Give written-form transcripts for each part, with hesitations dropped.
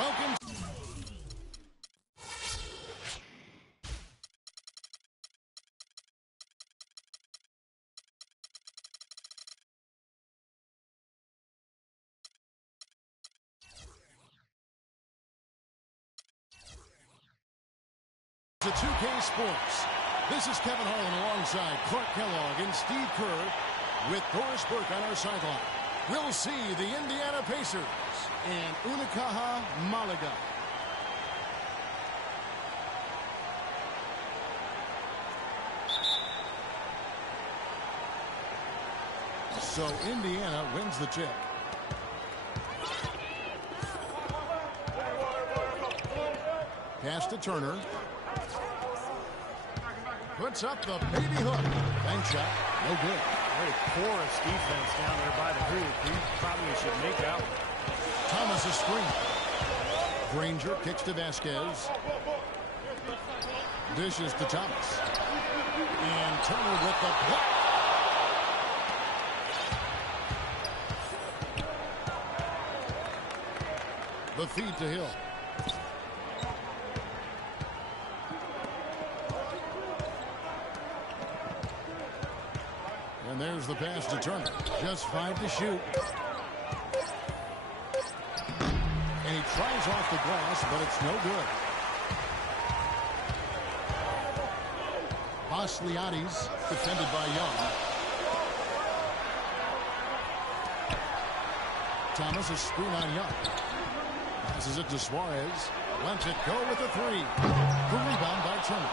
Welcome. To 2K Sports. This is Kevin Harlan alongside Clark Kellogg and Steve Kerr with Doris Burke on our sideline. We'll see the Indiana Pacers and Unicaja, Malaga. So Indiana wins the tip. Pass to Turner. Puts up the baby hook. Bank shot. No good. Very porous defense down there by the hoop. He probably should make out. Thomas a screen. Granger kicks to Vasquez. Dishes to Thomas. And Turner with the block. The feed to Hill. And there's the pass to Turner. Just 5 to shoot. And he tries off the glass, but it's no good. Basliades defended by Young. Thomas a screen on Young. Passes it to Suarez. Lets it go with a 3. The rebound by Turner.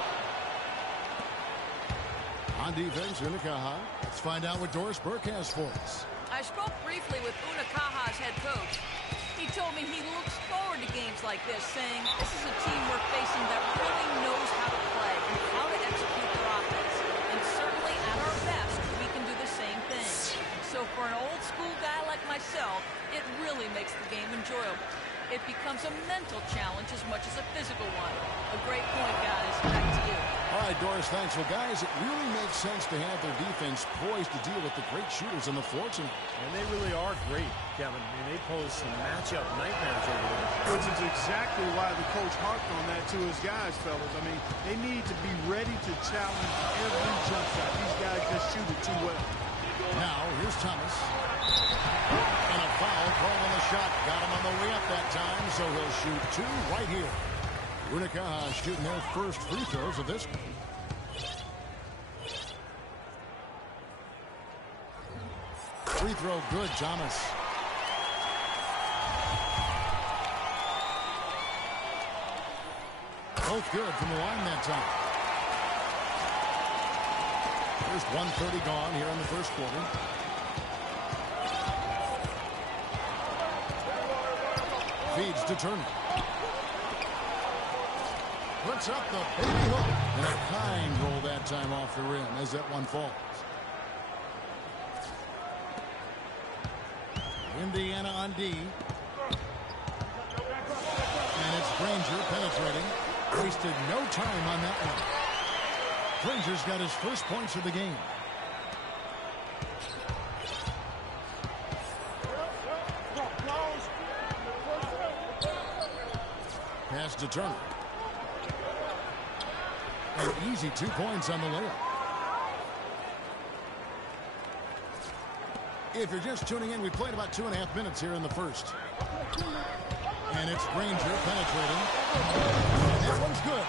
On defense, Unicaja. Let's find out what Doris Burke has for us. I spoke briefly with Unicaja's head coach. He told me he looks forward to games like this, saying this is a team we're facing that really knows how to play and how to execute their offense. And certainly at our best, we can do the same thing. So for an old school guy like myself, it really makes the game enjoyable. It becomes a mental challenge as much as a physical one. A great point, guys. Back to you. All right, Doris, thanks. Well, guys, it really makes sense to have their defense poised to deal with the great shooters on the floor tonight. And they really are great, Kevin. I mean, they pose some matchup nightmares over there. Which is exactly why the coach harped on that to his guys, fellas. I mean, they need to be ready to challenge every jump shot. These guys just shoot it too well. Now, here's Thomas. And a foul called on the shot. Got him on the way up that time, so he'll shoot 2 right here. Unicaja shooting their first free throws of this game. Free throw good, Thomas. Both good from the line that time. There's 1:30 gone here in the first quarter. Feeds to Turner. Puts up the baby hook. And a kind roll that time off the rim as that one falls. Indiana on D. And it's Granger penetrating. Wasted no time on that one. Granger's got his first points of the game. Pass to Turner. An easy 2 points on the layup. If you're just tuning in, we played about 2.5 minutes here in the first. And it's Granger penetrating. And that one's good.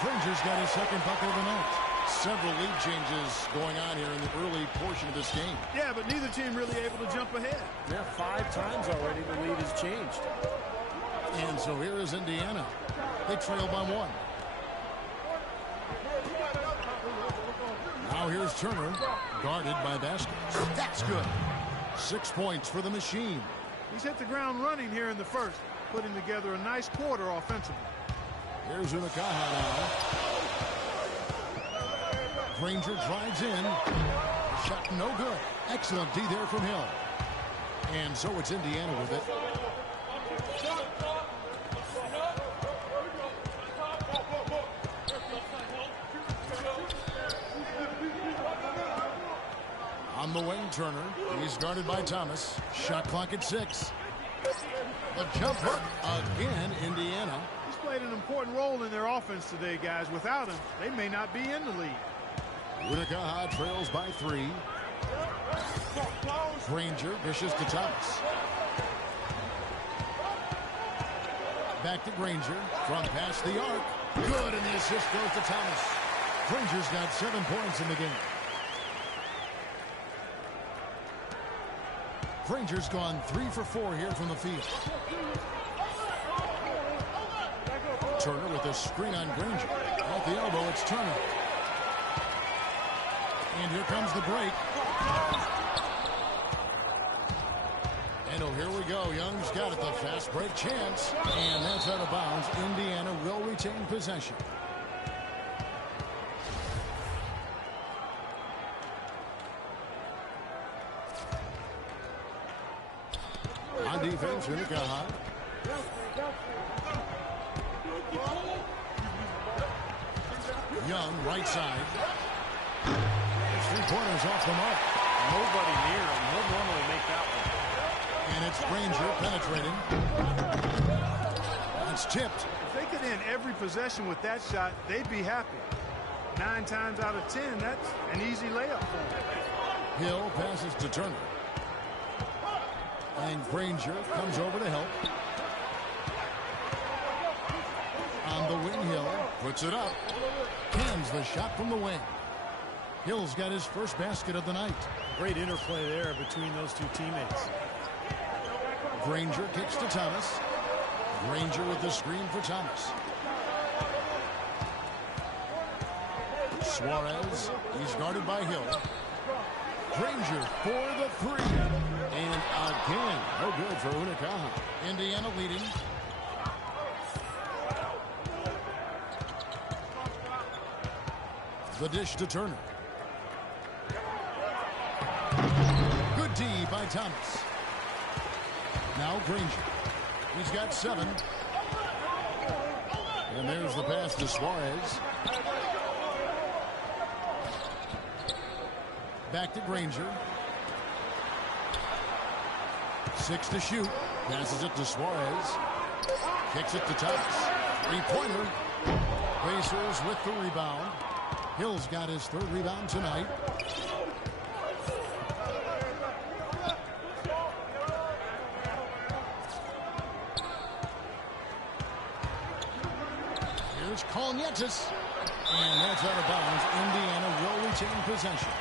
Granger's got his second bucket of the night. Several lead changes going on here in the early portion of this game. Yeah, but neither team really able to jump ahead. Yeah, 5 times already the lead has changed. And so here is Indiana. They trail by 1. Now here's Turner, guarded by Vasquez. That's good. 6 points for the machine. He's hit the ground running here in the first, putting together a nice quarter offensively. Here's Unicaja now. Granger drives in. Shot no good. Excellent D there from Hill. And so it's Indiana with it. On the wing, Turner. He's guarded by Thomas. Shot clock at 6. The jump hook again, Indiana. He's played an important role in their offense today, guys. Without him, they may not be in the lead. Unicaja trails by 3. Granger dishes to Thomas. Back to Granger from past the arc. Good, and the assist goes to Thomas. Granger's got 7 points in the game. Granger's gone 3 for 4 here from the field. Turner with a screen on Granger. Off the elbow, it's Turner. And here comes the break. And oh, here we go. Young's got it, the fast break chance. And that's out of bounds. Indiana will retain possession. On defense, Unicaja. Young, right side. 3-pointers off the mark. Nobody near him. He'll normally make that one. And it's Granger penetrating. That's tipped. If they could end every possession with that shot, they'd be happy. 9 times out of 10, that's an easy layup for them. Hill passes to Turner. And Granger comes over to help. On the wing, Hill puts it up. Cans the shot from the wing. Hill's got his first basket of the night. Great interplay there between those two teammates. Granger kicks to Thomas. Granger with the screen for Thomas. Suarez, he's guarded by Hill. Granger for the 3. And again, no good for Unicaja. Indiana leading. The dish to Turner. Good D by Thomas. Now Granger. He's got 7. And there's the pass to Suarez. Back to Granger. 6 to shoot. Passes it to Suarez. Kicks it to Thomas. 3-pointer. Pacers with the rebound. Hill's got his 3rd rebound tonight. Here's Kalnietis. And that's out of bounds. Indiana will retain possession.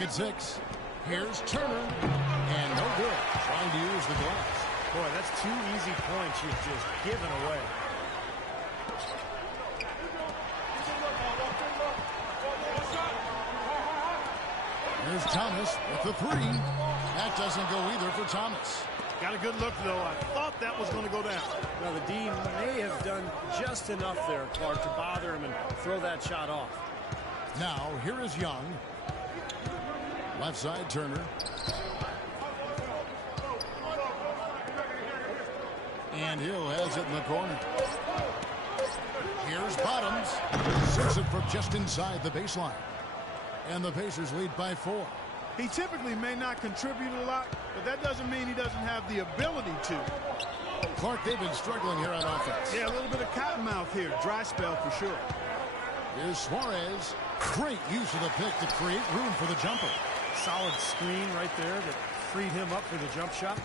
At 6. Here's Turner. And no good. Trying to use the glass. Boy, that's 2 easy points you've just given away. Here's Thomas with the 3. That doesn't go either for Thomas. Got a good look, though. I thought that was going to go down. Now, the D may have done just enough there, Clark, to bother him and throw that shot off. Now, here is Young. Left side, Turner. And Hill has it in the corner. Here's Bottoms. Sits it from just inside the baseline. And the Pacers lead by 4. He typically may not contribute a lot, but that doesn't mean he doesn't have the ability to. Clark, they've been struggling here on offense. Yeah, a little bit of cottonmouth here. Dry spell for sure. Here's Suarez. Great use of the pick to create room for the jumper. Solid screen right there that freed him up for the jump shot.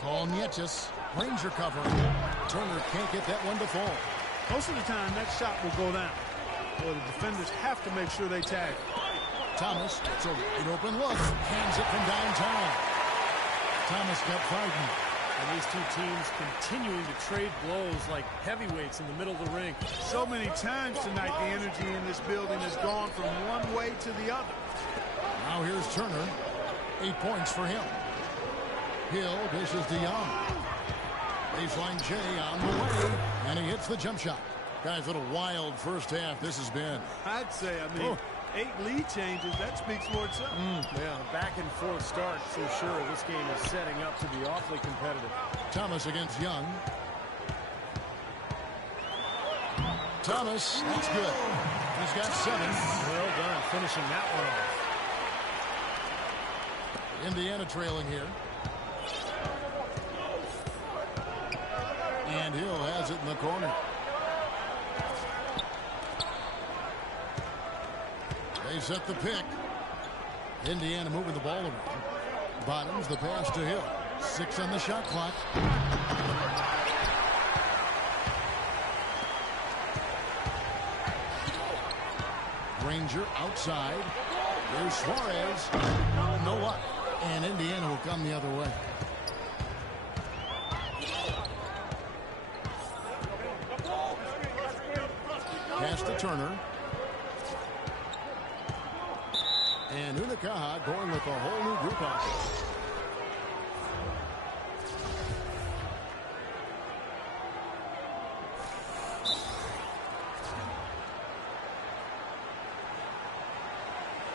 Kalnietis. Granger covering. Turner can't get that one to fall. Most of the time, that shot will go down. Well, the defenders have to make sure they tag. Thomas, it's a wide open look. Hands it from downtown. Thomas got frightened. And these two teams continuing to trade blows like heavyweights in the middle of the ring. So many times tonight, the energy in this building has gone from one way to the other. Now here's Turner. 8 points for him. Hill dishes to Young. Baseline J on the way. And he hits the jump shot. Guys, what a wild first half this has been. I'd say, I mean, 8 lead changes, that speaks for itself. Yeah, back and forth start, so sure this game is setting up to be awfully competitive. Thomas against Young. Thomas, that's good. He's got 7. Well done, finishing that one off. Indiana trailing here. And Hill has it in the corner. They set the pick. Indiana moving the ball around. Bottoms the pass to Hill. 6 on the shot clock. Granger outside. Here's Suarez. No luck. And Indiana will come the other way. Pass to Turner. And Unicaja going with a whole new group out.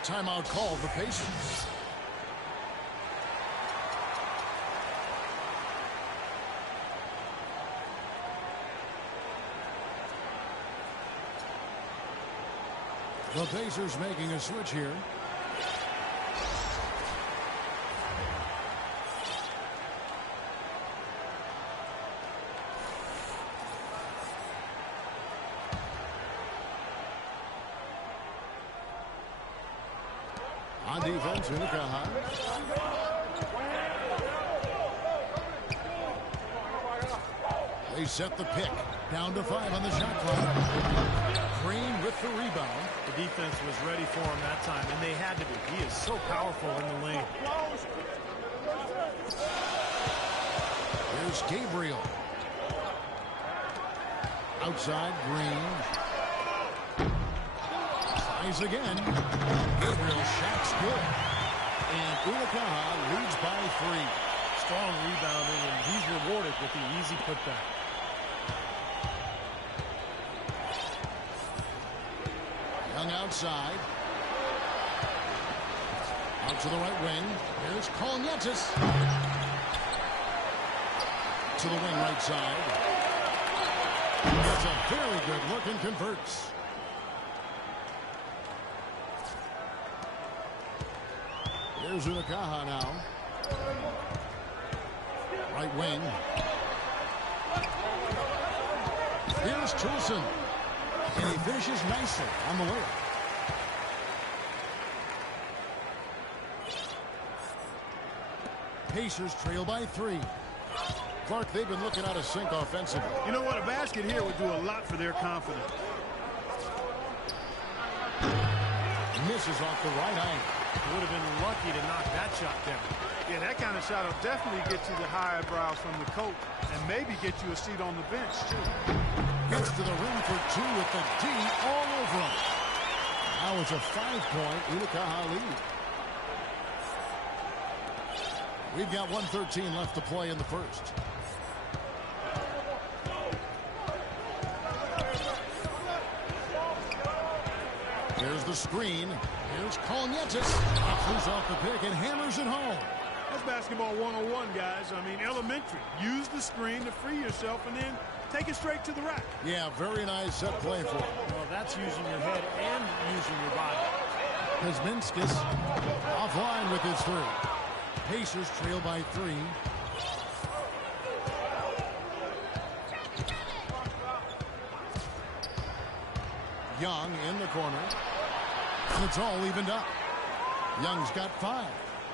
Timeout called the Pacers. The Pacers making a switch here. On defense, Unicaja. They set the pick. Down to 5 on the shot clock. Green with the rebound. The defense was ready for him that time, and they had to be. He is so powerful in the lane. Here's Gabriel. Outside, Green. Tries again. Gabriel shot's good. And Unicaja leads by 3. Strong rebounding, and he's rewarded with the easy putback. Young outside. Out to the right wing. Here's Kolnietis. To the wing right side. That's a very good look and converts. Here's Unicaja now. Right wing. Here's Toulson. And he finishes nicely on the layup. Pacers trail by 3. Clark, they've been looking out of sync offensively. You know what? A basket here would do a lot for their confidence. Misses off the right eye. Would have been lucky to knock that shot down. Yeah, that kind of shot will definitely get you the high eyebrows from the coach and maybe get you a seat on the bench, too. Gets to the rim for 2 with the D all over him. Now it's a 5-point Unicaja lead. We've got 1:13 left to play in the first. Here's the screen. Here's Kolnietis. Flew off the pick and hammers it home. That's basketball 101, guys. I mean, elementary. Use the screen to free yourself and then take it straight to the rack. Yeah, very nice set play for him. Well, that's using your head and using your body. Kuzminskis offline with his 3. Pacers trail by 3. Young in the corner. And it's all evened up. Young's got 5.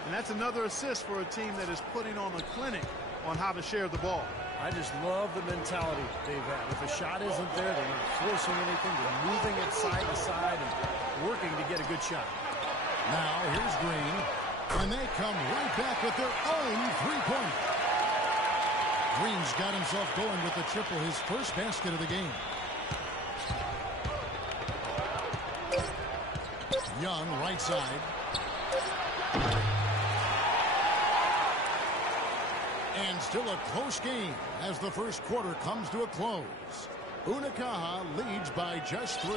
And that's another assist for a team that is putting on a clinic on how to share the ball. I just love the mentality they've had. If a shot isn't there, they're not forcing anything. They're moving it side to side and working to get a good shot. Now here's Green. And they come right back with their own 3-pointer. Green's got himself going with the triple, his first basket of the game. Young, right side. And still a close game as the first quarter comes to a close. Unicaja leads by just 3.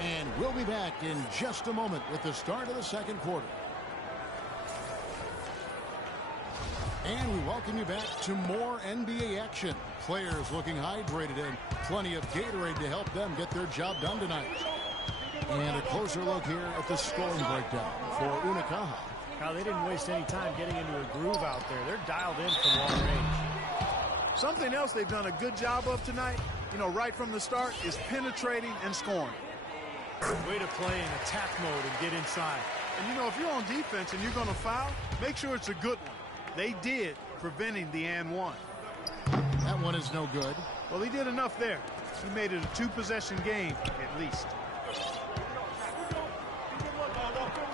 And we'll be back in just a moment with the start of the second quarter. And we welcome you back to more NBA action. Players looking hydrated and plenty of Gatorade to help them get their job done tonight. And a closer look here at the scoring breakdown for Unicaja. Now, they didn't waste any time getting into a groove out there. They're dialed in from long range. Something else they've done a good job of tonight, right from the start, is penetrating and scoring. Way to play in attack mode and get inside. And, if you're on defense and you're going to foul, make sure it's a good one. They did, preventing the and one. That one is no good. Well, he did enough there. He made it a 2-possession game, at least.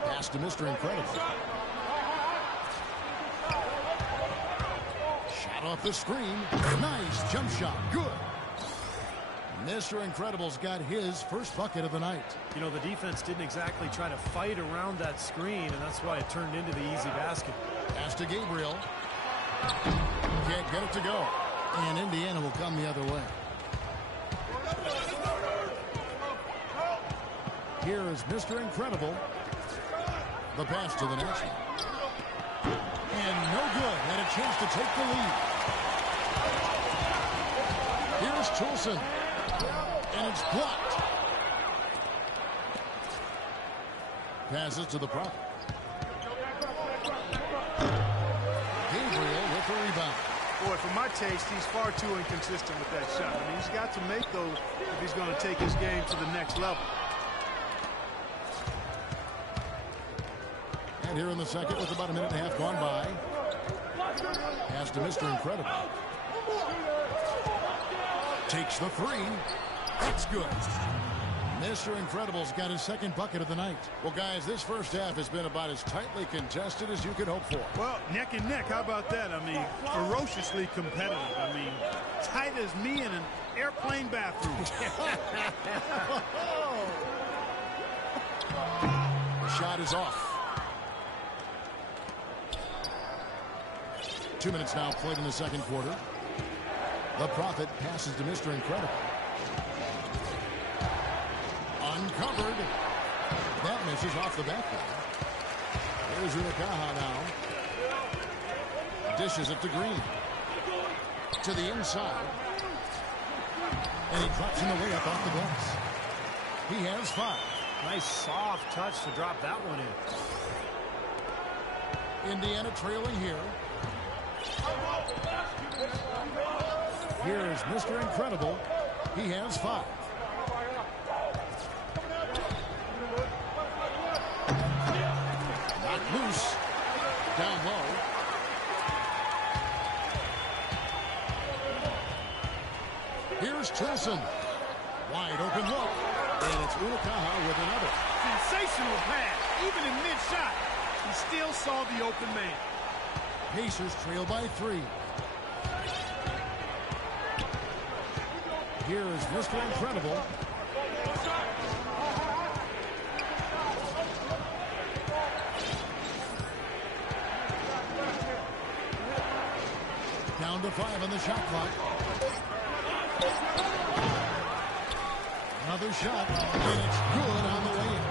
Pass to Mr. Incredible. Shot off the screen. Nice jump shot. Good. Mr. Incredible's got his first bucket of the night. The defense didn't exactly try to fight around that screen, and that's why it turned into the easy basket. Pass to Gabriel. Can't get it to go. And Indiana will come the other way. Here is Mr. Incredible. The pass to the national. And no good. And a chance to take the lead. Here's Toulson. And it's blocked. Passes to the Prophet. Gabriel with the rebound. Boy, for my taste, he's far too inconsistent with that shot. I mean, he's got to make those if he's going to take his game to the next level. And here in the second with about a minute and a half gone by. Pass to Mr. Incredible. Takes the three. That's good. Mr. Incredible's got his second bucket of the night. Well, guys, this first half has been about as tightly contested as you could hope for. Well, neck and neck. How about that? I mean, ferociously competitive. I mean, tight as me in an airplane bathroom. The shot is off. 2 minutes now played in the second quarter. The Prophet passes to Mr. Incredible. Uncovered. That misses off the backboard. There's Unicaja now. Dishes it to Green. To the inside. And he drops him away up off the glass. He has 5. Nice soft touch to drop that one in. Indiana trailing here. Here is Mr. Incredible. He has 5. Knocked loose. Down low. Here's Toulson. Wide open look. And it's Unicaja with another. Sensational pass. Even in mid-shot, he still saw the open man. Pacers trail by 3. Here is Mr. Incredible. Down to 5 on the shot clock. Another shot, and it's good on the way in.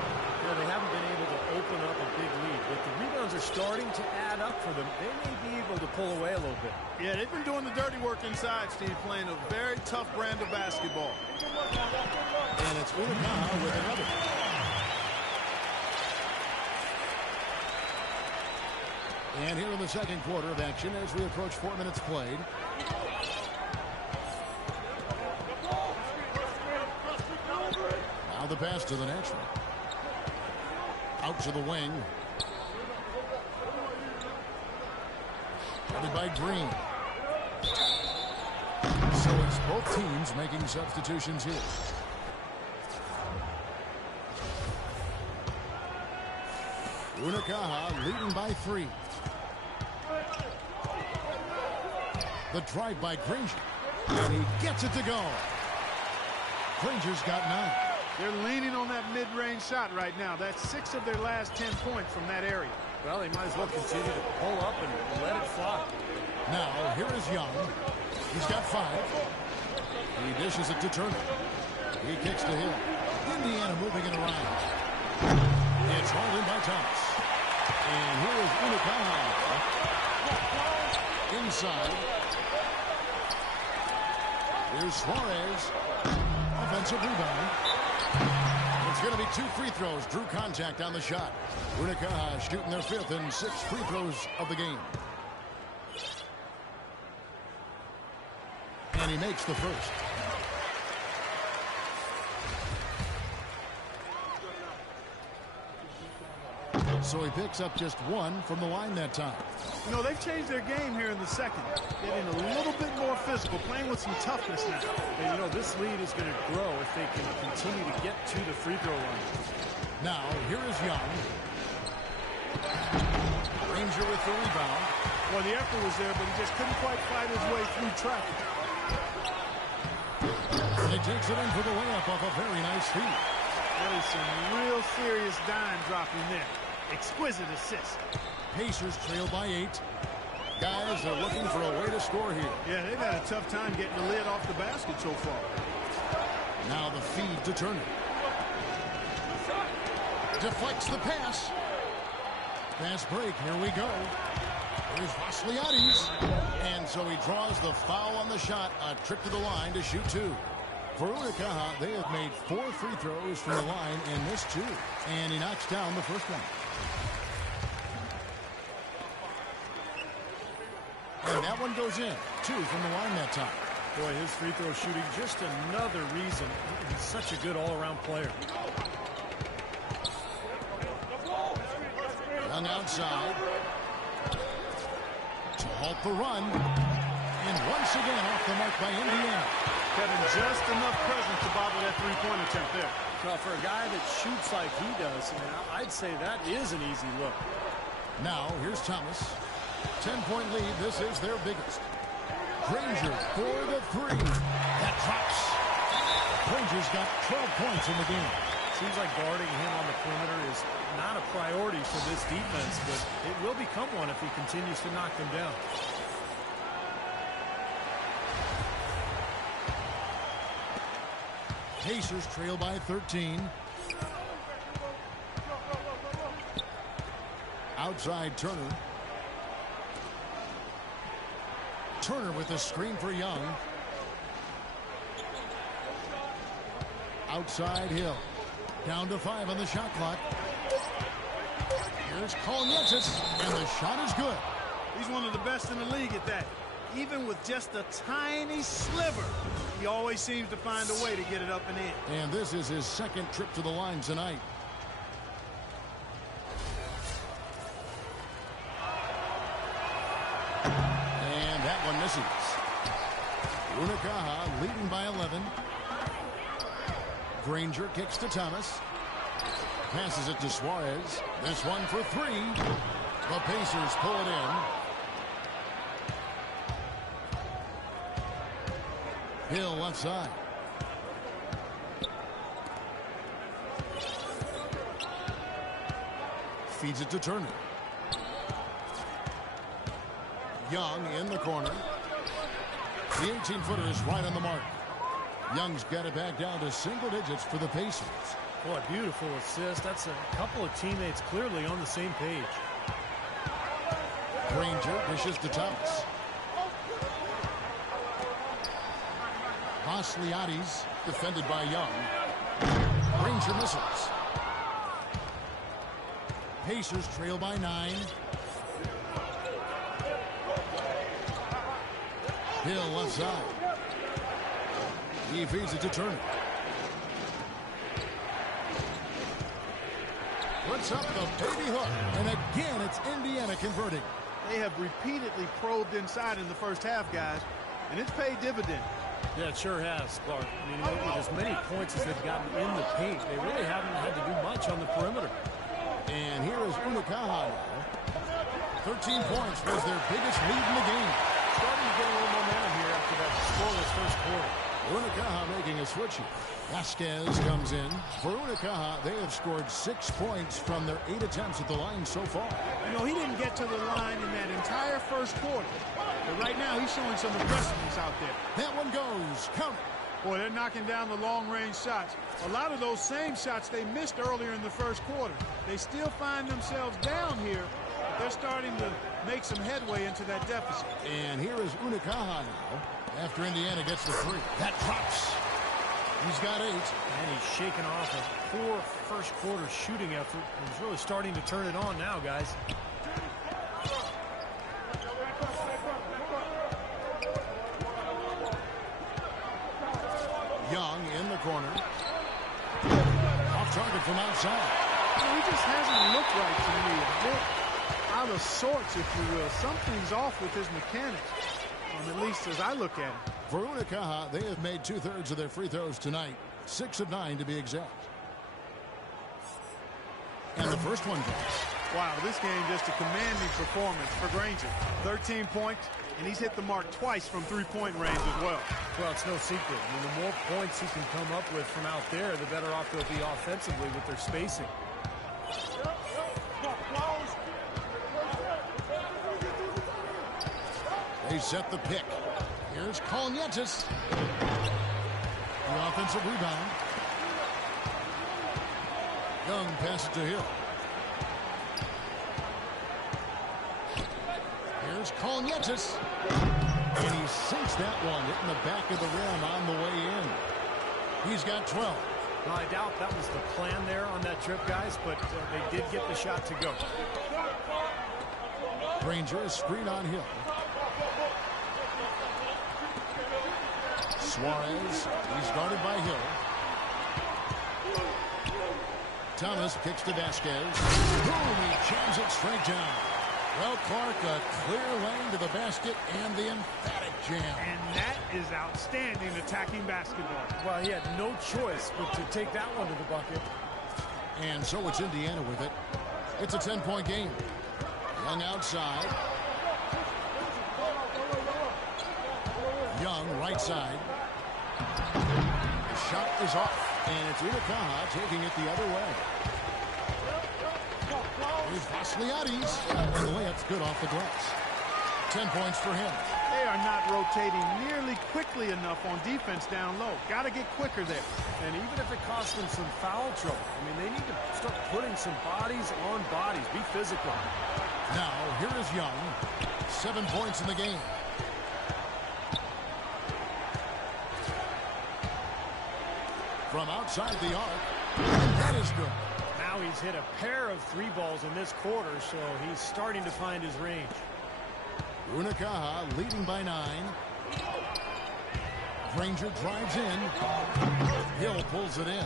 They haven't been able to open up a big lead, but the rebounds are starting to add up for them. They may be able to pull away a little bit. Yeah, they've been doing the dirty work inside, Steve, playing a very tough brand of basketball. And it's Unicaja with another. And here in the second quarter of action as we approach 4 minutes played. Now the pass to the natural. Out to the wing. Headed by Green. So it's both teams making substitutions here. Unicaja leading by 3. The drive by Granger. And he gets it to go. Granger's got 9. They're leaning on that mid-range shot right now. That's 6 of their last 10 points from that area. Well, they might as well continue to pull up and let it fly. Now, here is Young. He's got 5. He dishes it to Turner. He kicks to Hill. Indiana moving it around. It's hauled in by Thomas. And here is Unicaja. Inside. Here's Suarez. Offensive rebound. It's going to be 2 free throws. Drew contact on the shot. Unicaja shooting their 5th and 6th free throws of the game. And he makes the first. So he picks up just 1 from the line that time. You know, they've changed their game here in the second. Getting a little bit more physical, playing with some toughness now. And, you know, this lead is going to grow if they can continue to get to the free throw line. Now, here is Young. Ranger with the rebound. Well, the effort was there, but he just couldn't quite fight his way through traffic. And he takes it in for the layup off a very nice feed. That is some real serious dime dropping there. Exquisite assist. Pacers trail by 8. Guys are looking for a way to score here. Yeah, they've had a tough time getting the lid off the basket so far. Now the feed to Turner. Deflects the pass. Fast break. Here we go. Here's Vasiliades. And so he draws the foul on the shot. A trip to the line to shoot 2. For Unicaja, they have made 4 free throws from the line and missed 2. And he knocks down the first one. And that one goes in. 2 from the line that time. Boy, his free throw shooting, just another reason he's such a good all-around player. Young outside. To halt the run. And once again off the mark by Indiana. Kevin, just enough presence to bobble that three-point attempt there. Now, for a guy that shoots like he does, I'd say that is an easy look. Now, here's Thomas. 10-point lead. This is their biggest. Granger for the 3. That drops. Granger's got 12 points in the game. Seems like guarding him on the perimeter is not a priority for this defense, but it will become one if he continues to knock them down. Pacers trail by 13. Outside Turner. Turner with the screen for Young. Outside Hill. Down to 5 on the shot clock. Here's Kolnietis, and the shot is good. He's one of the best in the league at that. Even with just a tiny sliver, he always seems to find a way to get it up and in. And this is his 2nd trip to the line tonight. And that one misses. Unicaja leading by 11. Granger kicks to Thomas. Passes it to Suarez. This one for 3. The Pacers pull it in. Hill left side. Feeds it to Turner. Young in the corner. The 18-footer is right on the mark. Young's got it back down to single digits for the Pacers. Boy, beautiful assist. That's a couple of teammates clearly on the same page. Granger dishes to Thomas. Vasiliades defended by Young. Granger misses. Pacers trail by 9. Hill left side. He feeds it to Turner. Puts up the baby hook. And again, it's Indiana converting. They have repeatedly probed inside in the first half, guys, and it's paid dividend. Yeah, it sure has, Clark. I mean, with as many points as they've gotten in the paint, they really haven't had to do much on the perimeter. And here is Unicaja now. 13 points was their biggest lead in the game. Starting to get a little momentum here after that scoreless first quarter. Unicaja making a switch here. Vasquez comes in. For Unicaja, they have scored 6 points from their 8 attempts at the line so far. You know, he didn't get to the line in that entire first quarter. But right now, he's showing some aggressiveness out there. That one goes. Count it. Boy, they're knocking down the long-range shots. A lot of those same shots they missed earlier in the first quarter. They still find themselves down here, but they're starting to make some headway into that deficit. And here is Unicaja now after Indiana gets the 3. That drops. He's got 8. And he's shaking off a poor first quarter shooting effort. He's really starting to turn it on now, guys. Young in the corner. Off target from outside. You know, he just hasn't looked right to me. A bit out of sorts, if you will. Something's off with his mechanics, at least as I look at it. For Unicaja, they have made 2/3 of their free throws tonight. 6 of 9 to be exact. And the first one goes. Wow, this game just a commanding performance for Granger. 13 points, and he's hit the mark twice from three-point range as well. Well, it's no secret. I mean, the more points he can come up with from out there, the better off they'll be offensively with their spacing. They set the pick. Here's Kalnietis. The offensive rebound. Young passes to Hill. Here's Kalnietis. And he sinks that one, hitting the back of the rim on the way in. He's got 12. Well, I doubt that was the plan there on that trip, guys, but they did get the shot to go. Granger, a screen on Hill. Suarez, he's guarded by Hill. Thomas kicks to Vasquez. Boom, he jams it straight down. Well, Clark, a clear lane to the basket and the emphatic jam. And that is outstanding attacking basketball. Well, he had no choice but to take that one to the bucket. And so it's Indiana with it. It's a 10-point game. Young outside. Young right side. The shot is off, and it's Unicaja taking it the other way. Here's Vasiliades, and the layup's good off the glass. 10 points for him. They are not rotating nearly quickly enough on defense down low. Got to get quicker there. And even if it costs them some foul trouble, I mean, they need to start putting some bodies on bodies. Be physical. Now, here is Young. 7 points in the game. From outside the arc, that is good. Now he's hit a pair of 3 balls in this quarter, so he's starting to find his range. Unicaja leading by 9. Granger drives in. Hill pulls it in.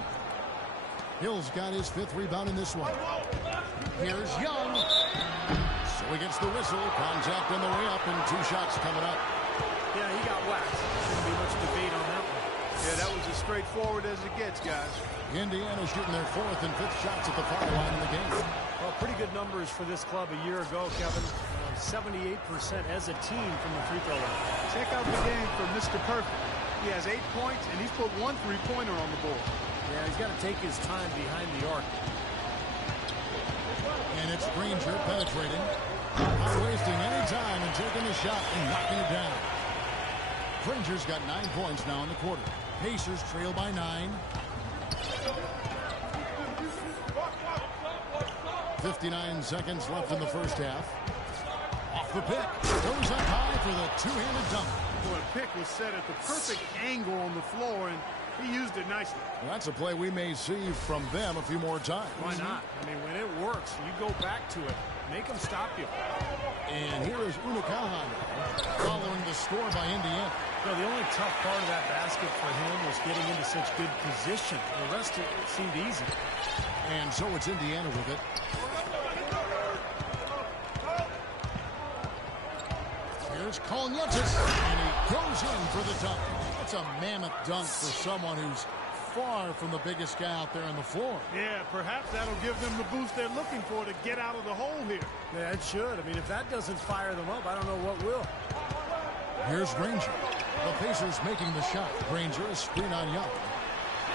Hill's got his 5th rebound in this one. Here's Young. So he gets the whistle. Contact on the way up, and 2 shots coming up. Yeah, he got waxed. Shouldn't be much debate on that one. Yeah, that was as straightforward as it gets, guys. Indiana shooting their 4th and 5th shots at the foul line in the game. Well, pretty good numbers for this club a year ago, Kevin. 78% as a team from the free throw line. Check out the game for Mr. Perfect. He has 8 points, and he's put 1 3-pointer on the board. Yeah, he's got to take his time behind the arc. And it's Granger penetrating. Not wasting any time and taking the shot and knocking it down. Granger's got 9 points now in the quarter. Pacers trail by 9. 59 seconds left in the first half. Off the pick. Goes up high for the two-handed dunk. Boy, the pick was set at the perfect angle on the floor, and he used it nicely. Well, that's a play we may see from them a few more times. Why not? I mean, when it works, you go back to it. Make them stop you. And here is Unicaja following the score by Indiana. No, the only tough part of that basket for him was getting into such good position. The rest of it seemed easy. And so it's Indiana with it. Here's Kalnietis, and he goes in for the dunk. That's a mammoth dunk for someone who's far from the biggest guy out there on the floor. Yeah, perhaps that'll give them the boost they're looking for to get out of the hole here. Yeah, it should. I mean, if that doesn't fire them up, I don't know what will. Here's Granger. The Pacers making the shot. Granger, a screen on Young.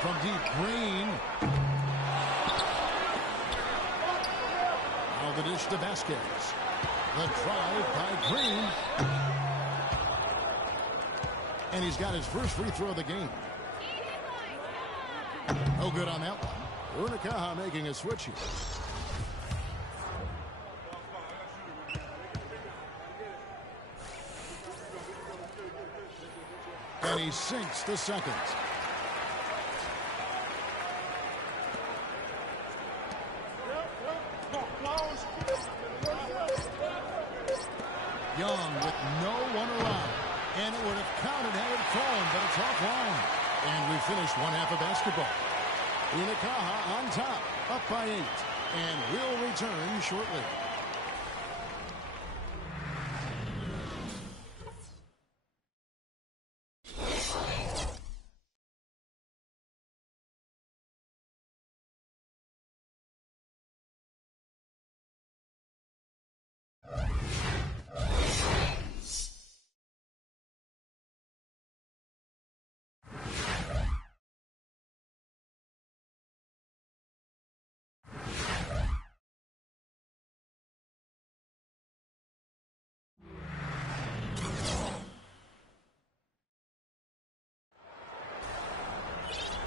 From deep, Green. Now the dish to Vasquez. The drive by Green. And he's got his first free throw of the game. No good on that one. Unicaja making a switch here. And he sinks the second. Young with no one around. And it would have counted had it fallen, but it's offline. And we finished one half of basketball. Unicaja on top, up by 8. And we'll return shortly.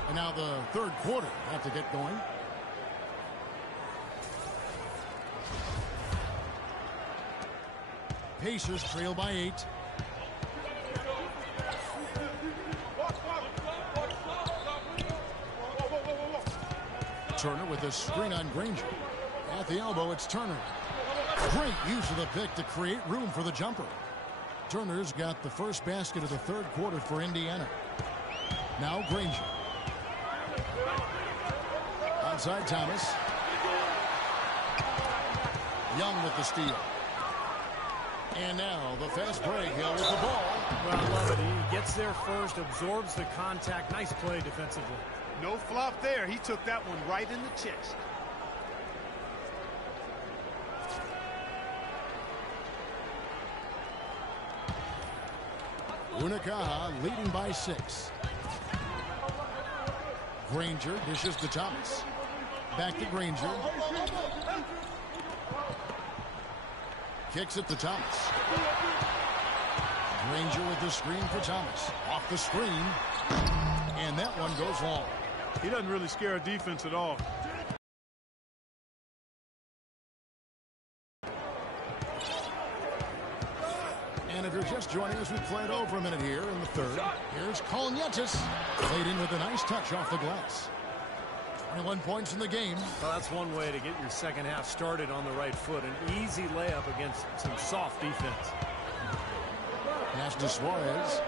And now the third quarter have to get going. Pacers trail by 8. Turner with a screen on Granger. At the elbow, it's Turner. Great use of the pick to create room for the jumper. Turner's got the first basket of the third quarter for Indiana. Now Granger. Outside Thomas. Young with the steal. And now the fast break. Hill with the ball. Well, I love it. He gets there first, absorbs the contact. Nice play defensively. No flop there. He took that one right in the chest. Unicaja leading by 6. Granger dishes to Thomas. Back to Granger. Kicks it to Thomas. Granger with the screen for Thomas. Off the screen. And that one goes long. He doesn't really scare a defense at all. And if you're just joining us, we played over a minute here in the third. Here's Kolnietis. Played in with a nice touch off the glass. 21 points in the game. Well, that's one way to get your second half started on the right foot. An easy layup against some soft defense. Pass to Suarez.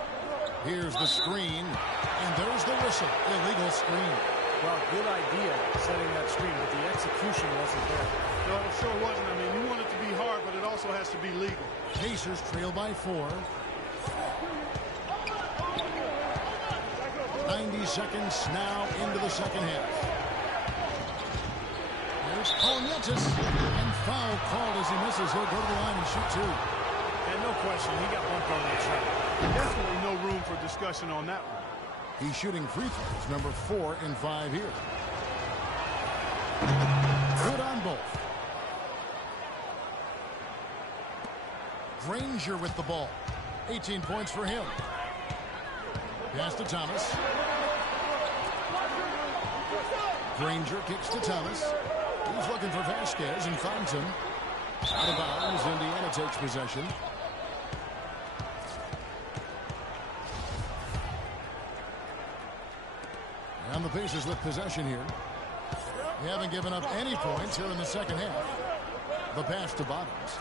Here's the screen. And there's the whistle. Illegal screen. Well, good idea setting that screen, but the execution wasn't there. No, it sure wasn't. I mean, you want it to be hard, but it also has to be legal. Pacers trail by 4. 90 seconds now into the second half. There's Kolnietis. And foul called as he misses. He'll go to the line and shoot 2. And no question, he got bumped on that shot. Definitely no room for discussion on that one. He's shooting free throws, number 4 and 5 here. Good on both. Granger with the ball. 18 points for him. Pass to Thomas. Granger kicks to Thomas. He's looking for Vasquez and finds him. Out of bounds, Indiana takes possession. And the Pacers with possession here. They haven't given up any points here in the second half. The pass to Bottoms.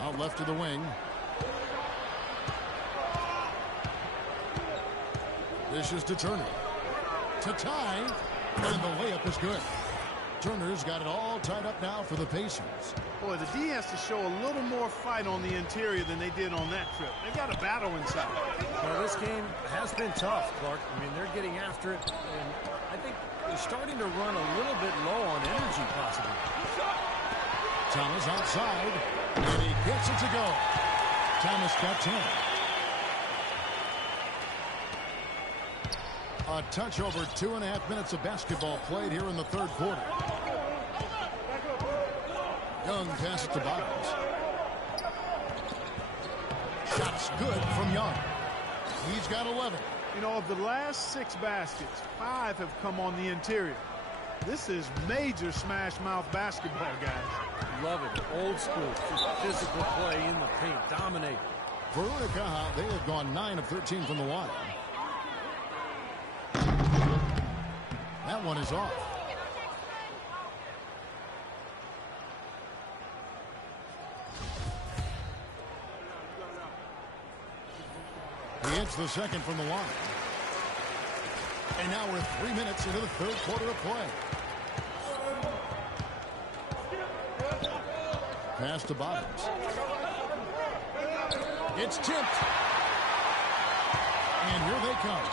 Out left to the wing. This is to Turner. To tie. And the layup is good. Turner's got it all tied up now for the Pacers. Boy, the D has to show a little more fight on the interior than they did on that trip. They've got a battle inside. Well, this game has been tough, Clark. I mean, they're getting after it, and I think they're starting to run a little bit low on energy, possibly. Thomas outside, and he gets it to go. Thomas got 10. A touch over 2.5 minutes of basketball played here in the third quarter. Young passes to Bottoms. Shots good from Young. He's got 11. You know, of the last 6 baskets, 5 have come on the interior. This is major smash mouth basketball, guys. Love it. Old school. Just physical play in the paint. Dominate. For Unicaja, they have gone 9 of 13 from the line. That one is off. He hits the second from the line. And now we're 3 minutes into the third quarter of play. Pass to Bottoms. It's tipped. And here they come.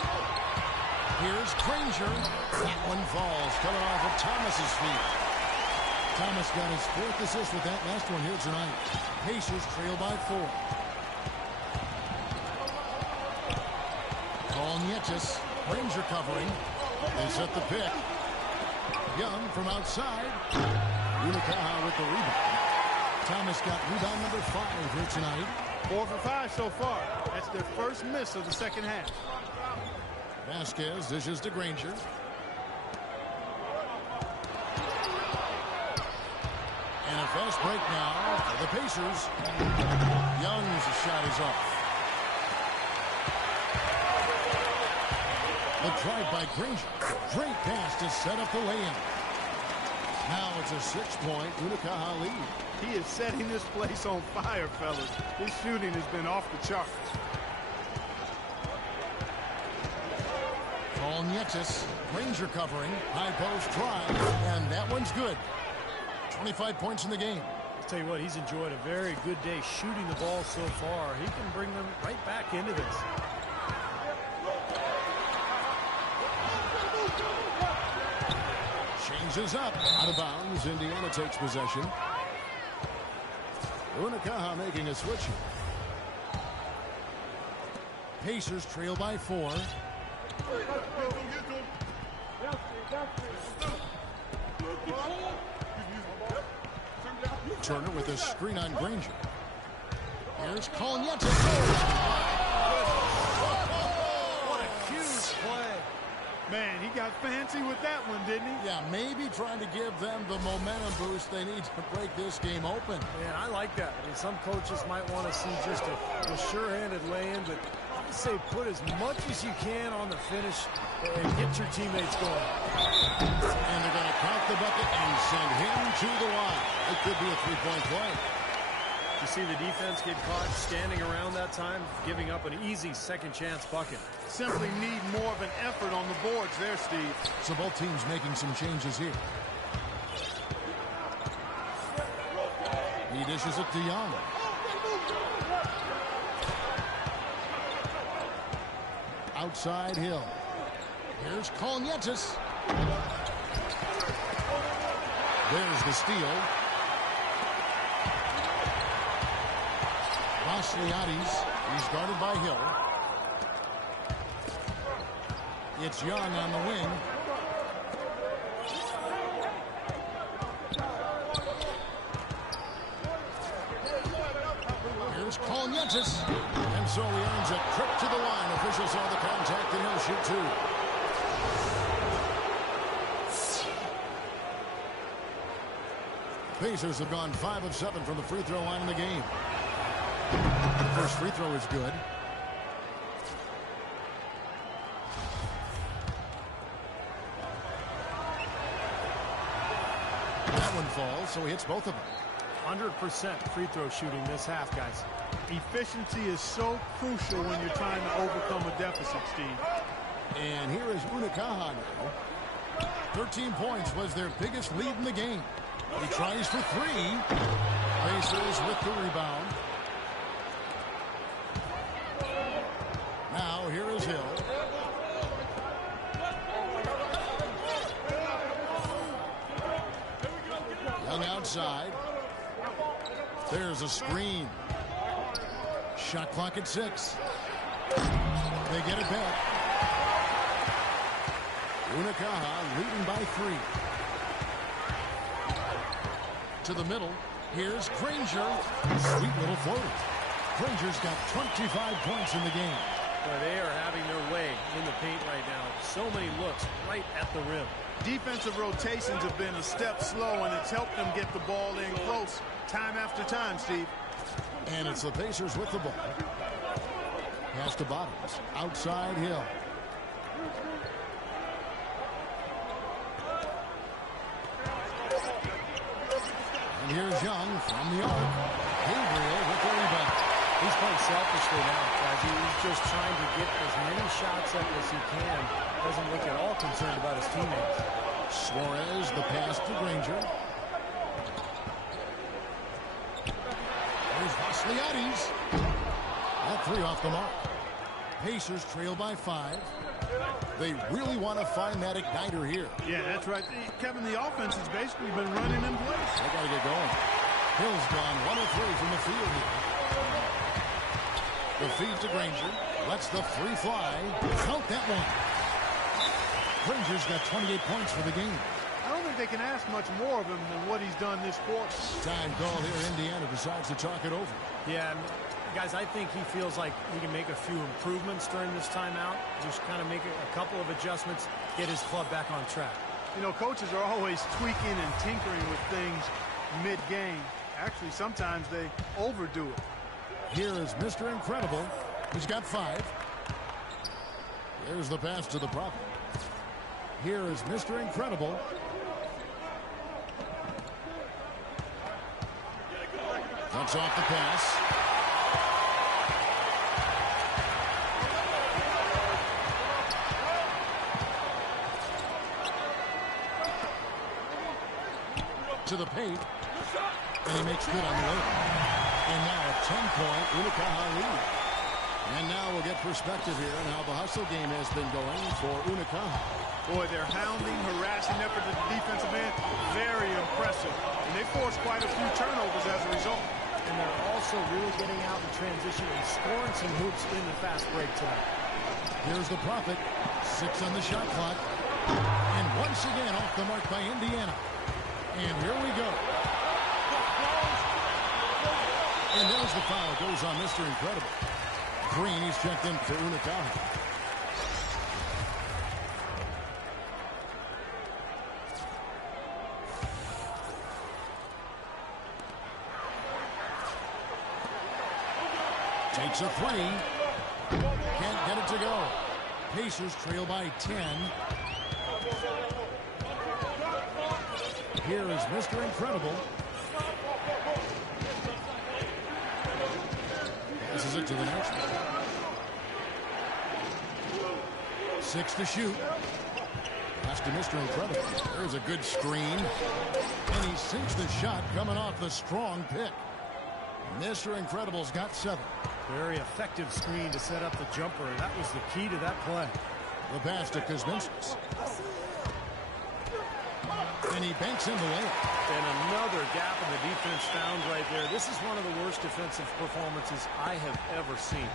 Here's Granger. That one falls, coming off of Thomas's feet. Thomas got his 4th assist with that last one here tonight. Pacers trail by 4. Nietzsche, Granger covering. They set the pick. Young from outside. Unicaja with the rebound. Thomas got rebound number 5 here tonight. 4 for 5 so far. That's their first miss of the second half. Vasquez dishes to Granger. And a fast break now for the Pacers. Young's shot is off. The drive by Granger. Great pass to set up the lay-in. Now it's a 6-point Unicaja lead. He is setting this place on fire, fellas. His shooting has been off the charts. Nietzsche, Granger covering. High post drive. And that one's good. 25 points in the game. I'll tell you what, he's enjoyed a very good day shooting the ball so far. He can bring them right back into this. Changes up. Out of bounds. Indiana takes possession. Unicaja making a switch. Pacers trail by 4. Turner with a screen on Granger. Here's Nietzsche. What a huge play. Man, he got fancy with that one, didn't he? Yeah, maybe trying to give them the momentum boost they need to break this game open. Man, I like that. I mean, some coaches might want to see just a sure-handed lay-in, but I would say put as much as you can on the finish and get your teammates going. And they're going to count the bucket and send him to the line. It could be a 3-point play. You see the defense get caught standing around that time, giving up an easy second-chance bucket. Simply need more of an effort on the boards there, Steve. So both teams making some changes here. He dishes it to Young. Outside Hill. Here's Nietzsche. There's the steal. Vasiliades. He's guarded by Hill. It's Young on the wing. Here's Nietzsche. And so he earns a trip to the line. Officials saw the contact and he'll shoot 2. Pacers have gone 5 of 7 from the free throw line in the game. The first free throw is good. That one falls, so he hits both of them. 100% free throw shooting this half, guys. Efficiency is so crucial when you're trying to overcome a deficit, Steve. And here is Unicaja now. 13 points was their biggest lead in the game. He tries for 3. Pacers with the rebound. Now here is Hill. Young outside. There's a screen. Shot clock at 6. They get it back. Unicaja leading by 3. To the middle. Here's Granger. Sweet little floater. Granger's got 25 points in the game. Well, they are having their way in the paint right now. So many looks right at the rim. Defensive rotations have been a step slow, and it's helped them get the ball in close time after time, Steve. And it's the Pacers with the ball. Pass to Bottoms. Outside Hill. And here's Young from the arc. Gabriel with the rebound. He's playing selfishly now, guys. He's just trying to get as many shots up as he can. Doesn't look at all concerned about his teammates. Suarez, the pass to Granger. There's Vasiliades. That 3 off the mark. Pacers trail by 5. They really want to find that igniter here. Yeah, that's right. Kevin, the offense has basically been running in place. They got to get going. Hill's gone 1 of 3 from the field here. The feed to Granger. Lets the 3 fly. Count that one. Granger's got 28 points for the game. I don't think they can ask much more of him than what he's done this quarter. Time call here. Indiana decides to talk it over. Yeah, guys, I think he feels like he can make a few improvements during this timeout. Just kind of make a couple of adjustments, get his club back on track. You know, coaches are always tweaking and tinkering with things mid-game. Actually, sometimes they overdo it. Here is Mr. Incredible. He's got 5. There's the pass to the Prophet. Here is Mr. Incredible. Cuts off the pass. To the paint. And he makes good on the layup. And now a 10-point Unicaja lead. And now we'll get perspective here on how the hustle game has been going for Unicaja. Boy, their hounding, harassing effort at the defensive end, very impressive. And they forced quite a few turnovers as a result. And they're also really getting out in transition and scoring some hoops in the fast break tonight. Here's the Prophet. 6 on the shot clock. And once again off the mark by Indiana. And here we go. And there's the foul. Goes on Mr. Incredible. Green, he's checked in for Unicaja. Takes a 3. Can't get it to go. Pacers trail by 10. Here is Mr. Incredible. Passes it to the next one. 6 to shoot. Pass to Mr. Incredible. There's a good screen. And he sinks the shot coming off the strong pick. Mr. Incredible's got 7. Very effective screen to set up the jumper, and that was the key to that play. The pass to Kuzminskis. And he banks in the layup. And another gap in the defense found right there. This is one of the worst defensive performances I have ever seen.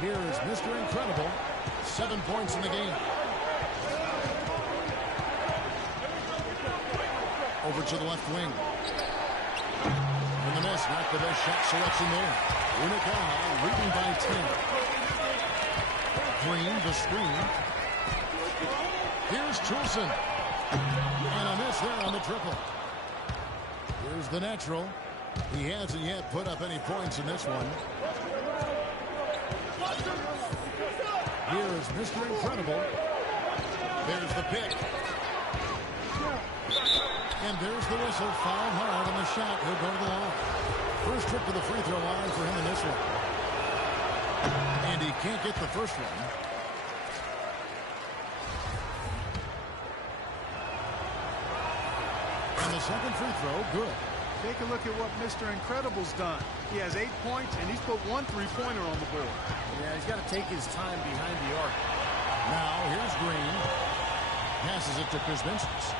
Here is Mr. Incredible. 7 points in the game. Over to the left wing. And the miss, not the best shot selection there. Unicaja leading by 10. Green, the screen. Here's Chulson. And a miss there on the triple. Here's the natural. He hasn't yet put up any points in this one. Here is Mr. Incredible. There's the pick. And there's the whistle. Foul hard on the shot. He'll go to the line. First trip to the free throw line for him in this one. And he can't get the first one. And the second free throw, good. Take a look at what Mr. Incredible's done. He has 8 points, and he's put 1 3-pointer on the board. Yeah, he's got to take his time behind the arc. Now, here's Green. Passes it to Kuzminskis.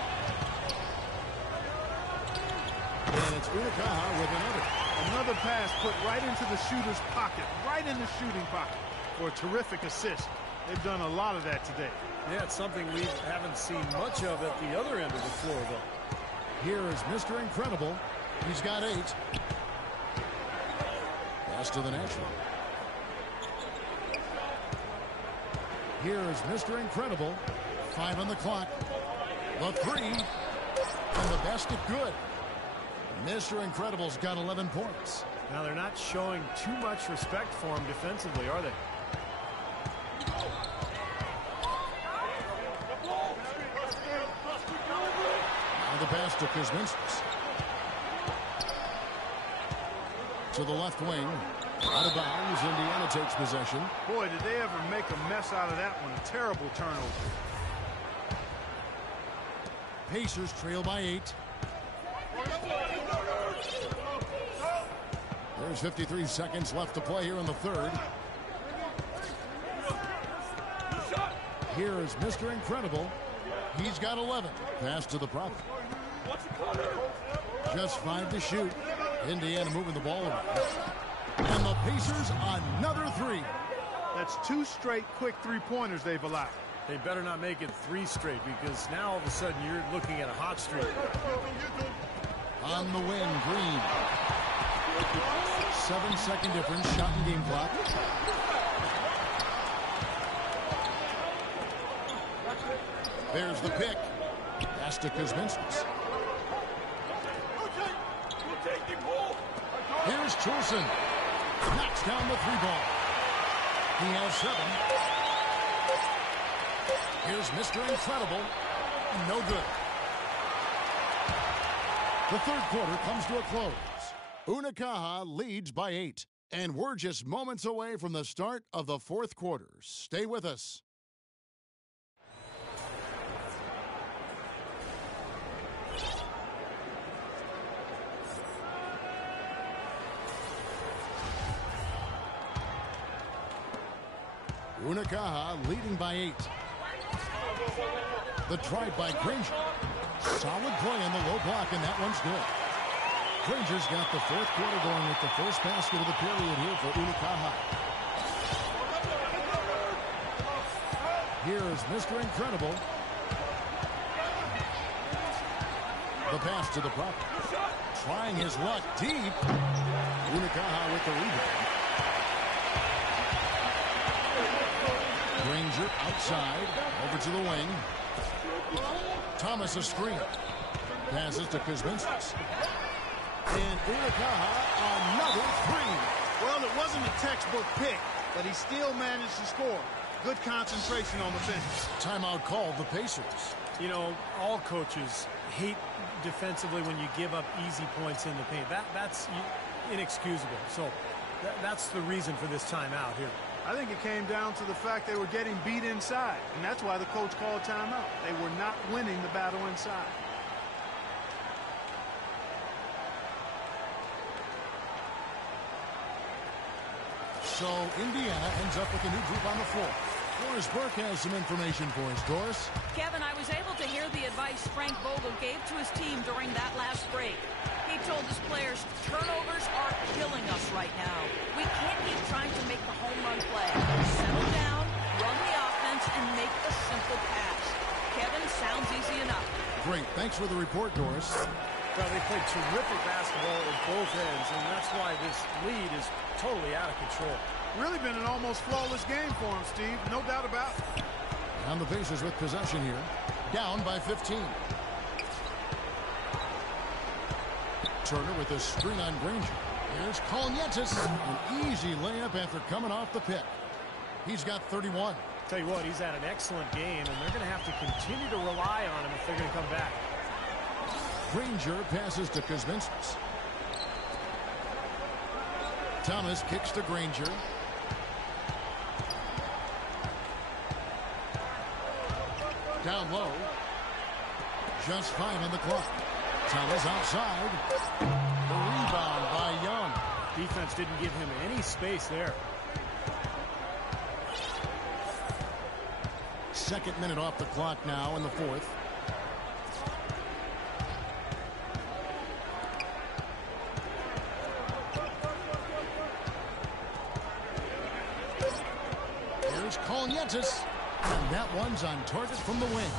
And it's Unicaja with another. Another pass put right into the shooter's pocket, right in the shooting pocket. for a terrific assist. They've done a lot of that today. Yeah, it's something we haven't seen much of at the other end of the floor, though. Here is Mr. Incredible. He's got 8. Pass to the natural. Here is Mr. Incredible. 5 on the clock. The 3. And the basket good. Mr. Incredible's got 11 points. Now, they're not showing too much respect for him defensively, are they? Now the pass to Kuzminskis. To the left wing. Out of bounds. Indiana takes possession. Boy, did they ever make a mess out of that one. A terrible turnover. Pacers trail by 8. There's 53 seconds left to play here in the third. Here is Mr. Incredible. He's got 11. Pass to the Prophet. Just 5 to shoot. Indiana moving the ball around. And the Pacers another 3. That's 2 straight quick three-pointers they've allowed. They better not make it 3 straight, because now all of a sudden you're looking at a hot streak. On the wing, Green. 7-second difference, shot and game clock. There's the pick. Pass to Kuzminskis. Here's Chulson. Knocks down the 3-ball. He has 7. Here's Mr. Incredible. No good. The third quarter comes to a close. Unicaja leads by 8. And we're just moments away from the start of the fourth quarter. Stay with us. Unicaja leading by 8. The drive by Granger. Solid play on the low block, and that one's good. Granger's got the fourth quarter going with the first basket of the period here for Unicaja. Here is Mr. Incredible. The pass to the Prophet. Trying his luck deep. Unicaja with the rebound. Granger outside, over to the wing. Thomas a screen. Passes to Kuzminskis. And Unicaja another 3. Well, it wasn't a textbook pick, but he still managed to score. Good concentration on the bench. Timeout called the Pacers. You know, all coaches hate defensively when you give up easy points in the paint. That's inexcusable. So that's the reason for this timeout here. I think it came down to the fact they were getting beat inside, and that's why the coach called timeout. They were not winning the battle inside. So Indiana ends up with a new group on the floor. Doris Burke has some information for us. Doris? Kevin, I was able to hear the advice Frank Vogel gave to his team during that last break. He told his players, turnovers are killing us right now. We can't keep trying to make the home run play. Settle down, run the offense, and make a simple pass. Kevin, sounds easy enough. Great. Thanks for the report, Doris. Well, they played terrific basketball at both ends, and that's why this lead is totally out of control. Really been an almost flawless game for him, Steve. No doubt about it. And the Pacers with possession here. Down by 15. Turner with a screen on Granger. Here's Kolnietis. An easy layup after coming off the pick. He's got 31. Tell you what, he's had an excellent game, and they're going to have to continue to rely on him if they're going to come back. Granger passes to Kuzminskis. Thomas kicks to Granger. Down low. Just 5 on the clock. Thomas outside. The rebound by Young. Defense didn't give him any space there. Second minute off the clock now in the fourth. Here's Colnietis. And that one's on target from the wing.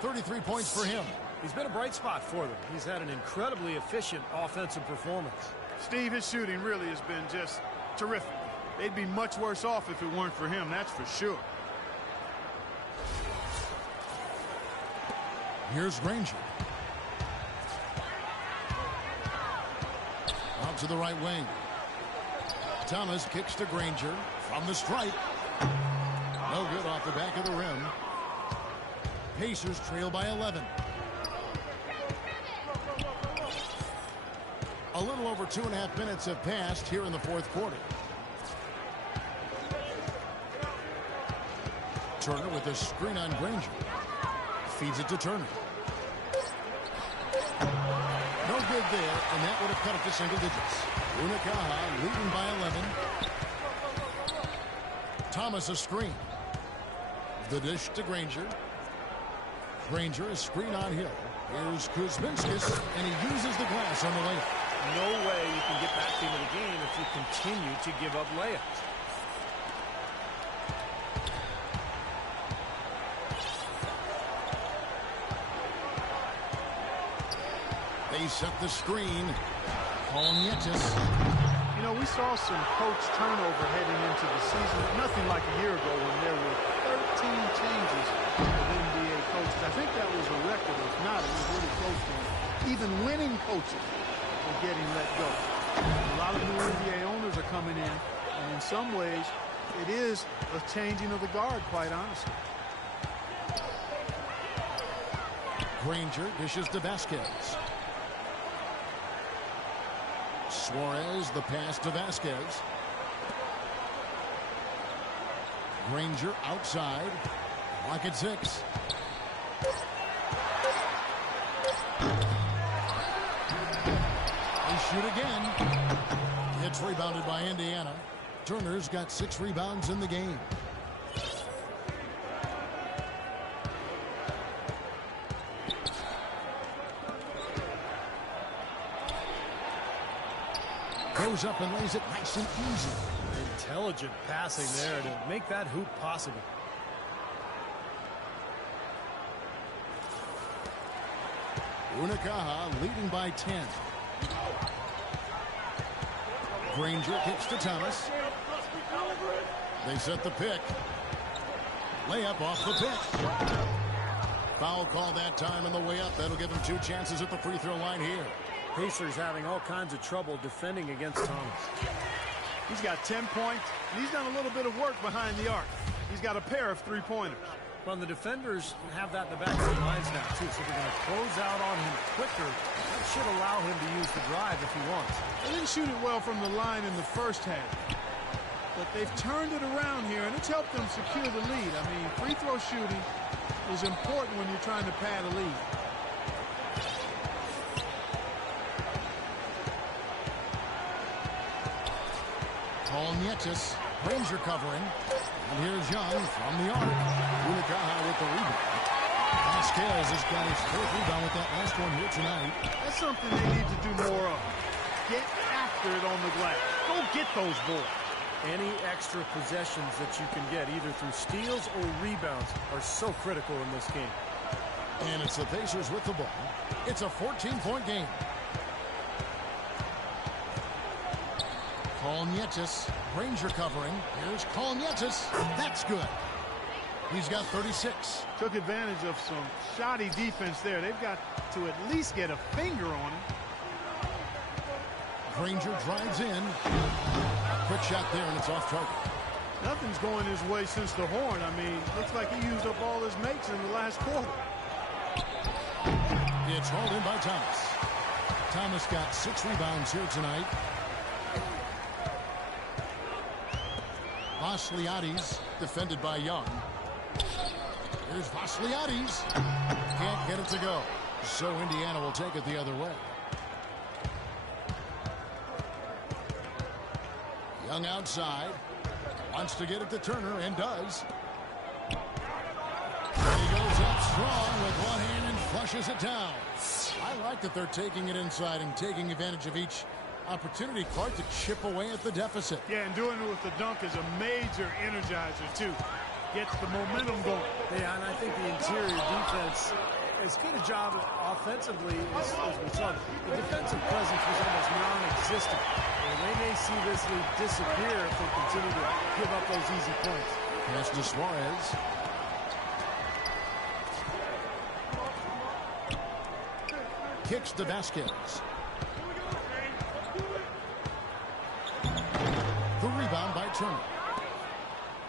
33 points for him. He's been a bright spot for them. He's had an incredibly efficient offensive performance. Steve, his shooting really has been just terrific. They'd be much worse off if it weren't for him, that's for sure. Here's Granger. Out to the right wing. Thomas kicks to Granger from the stripe. No good off the back of the rim. Pacers trail by 11. A little over 2.5 minutes have passed here in the fourth quarter. Turner with a screen on Granger. Feeds it to Turner. No good there, and that would have cut it to single digits. Unicaja leading by 11. Thomas a screen. The dish to Granger. Granger a screen on Hill. Here's Kuzminskis, and he uses the glass on the layup. No way you can get back into the game if you continue to give up layups. They set the screen. Colnietis. You know, we saw some coach turnover heading into the season. Nothing like a year ago when there were 13 changes of NBA coaches. I think that was a record. If not, it was really close to it. Even winning coaches were getting let go. A lot of new NBA owners are coming in, and in some ways, it is a changing of the guard, quite honestly. Granger dishes to Vasquez. Suarez, the pass to Vasquez. Granger outside. Clock at 6. They shoot again. It's rebounded by Indiana. Turner's got 6 rebounds in the game. Goes up and lays it nice and easy. Intelligent passing there to make that hoop possible. Unicaja leading by 10. Granger kicks to Thomas. They set the pick. Layup off the pick. Foul call that time on the way up. That'll give him 2 chances at the free throw line here. Pacers having all kinds of trouble defending against Thomas. He's got 10 points, and he's done a little bit of work behind the arc. He's got a pair of 3-pointers. Well, the defenders have that in the back of their minds now, too, so they're going to close out on him quicker. That should allow him to use the drive if he wants. They didn't shoot it well from the line in the first half, but they've turned it around here, and it's helped them secure the lead. I mean, free throw shooting is important when you're trying to pad a lead. Colnietis, Granger covering. And here's Young from the arc. Unicaja with the rebound. Vasquez has got his 4th rebound with that last one here tonight. That's something they need to do more of. Get after it on the glass. Go get those boards. Any extra possessions that you can get, either through steals or rebounds, are so critical in this game. And it's the Pacers with the ball. It's a 14-point game. Colnietis, Granger covering. Here's Colnietis. That's good. He's got 36. Took advantage of some shoddy defense there. They've got to at least get a finger on him. Granger drives in. Quick shot there, and it's off target. Nothing's going his way since the horn. I mean, looks like he used up all his mates in the last quarter. It's hauled in by Thomas. Thomas got 6 rebounds here tonight. Vasiliadis defended by Young. Here's Vasiliadis. Can't get it to go. So Indiana will take it the other way. Young outside. Wants to get it to Turner and does. And he goes up strong with one hand and flushes it down. I like that they're taking it inside and taking advantage of each Opportunity, Clark, to chip away at the deficit. Yeah, and doing it with the dunk is a major energizer, too. Gets the momentum going. Yeah, and I think the interior defense, as good a job offensively as we saw. The defensive presence was almost non-existent. And they may see this lead disappear if they continue to give up those easy points. Pass to Suarez. Kicks to Vasquez. The rebound by Turner.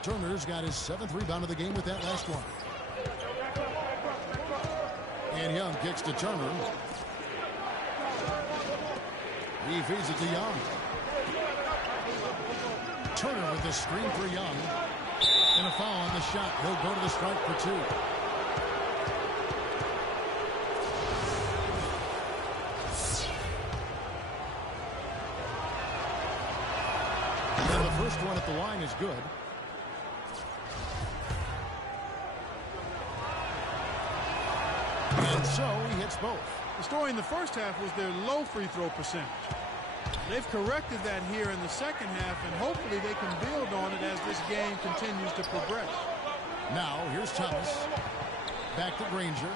Turner's got his 7th rebound of the game with that last one. And Young kicks to Turner. He feeds it to Young. Turner with the screen for Young. And a foul on the shot. He'll go to the strike for 2. And the first one at the line is good. And so he hits both. The story in the first half was their low free throw percentage. They've corrected that here in the second half, and hopefully they can build on it as this game continues to progress. Now, here's Thomas. Back to Granger.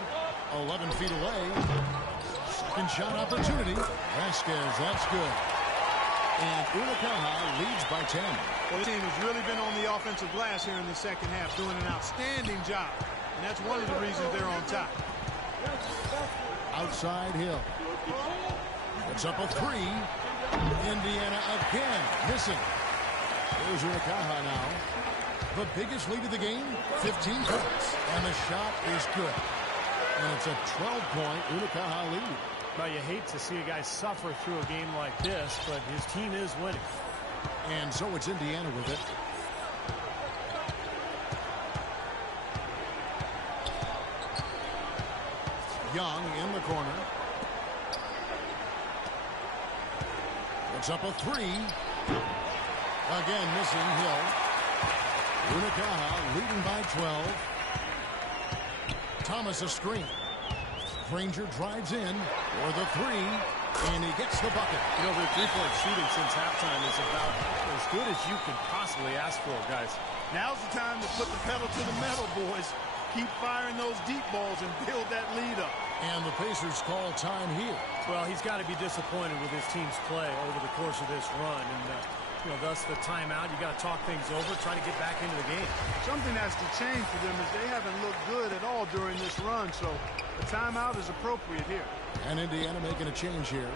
11 feet away. Second shot opportunity. Vasquez, that's good. And Unicaja leads by 10. Well, the team has really been on the offensive glass here in the second half, doing an outstanding job. And that's one of the reasons they're on top. Outside Hill. Puts up a 3. Indiana again missing. There's Unicaja now. The biggest lead of the game, 15 points. And the shot is good. And it's a 12-point Unicaja lead. Now, you hate to see a guy suffer through a game like this, but his team is winning. And so it's Indiana with it. Young in the corner. Puts up a 3. Again missing Hill. Unicaja leading by 12. Thomas a screen. Granger drives in for the 3, and he gets the bucket. You know, their three-point shooting since halftime is about as good as you could possibly ask for, guys. Now's the time to put the pedal to the metal, boys. Keep firing those deep balls and build that lead up. And the Pacers call time here. Well, he's got to be disappointed with his team's play over the course of this run. And, thus the timeout. You got to talk things over, try to get back into the game. Something has to change for them as they haven't looked good at all during this run. So the timeout is appropriate here. And Indiana making a change here.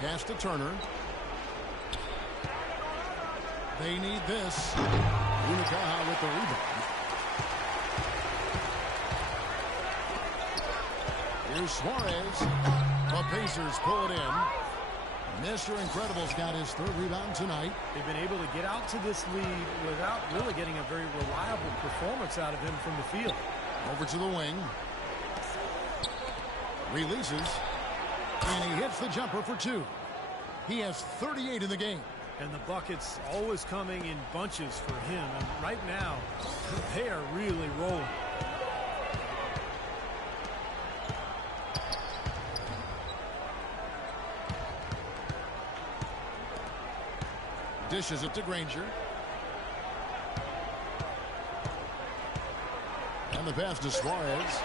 Pass to Turner. They need this. Unicaja with the rebound. Here's Suarez. The Pacers pull it in. Mr. Incredible's got his 3rd rebound tonight. They've been able to get out to this lead without really getting a very reliable performance out of him from the field. Over to the wing. Releases. And he hits the jumper for 2. He has 38 in the game. And the buckets always coming in bunches for him. And right now, they are really rolling. Dishes it to Granger. And the pass to Suarez.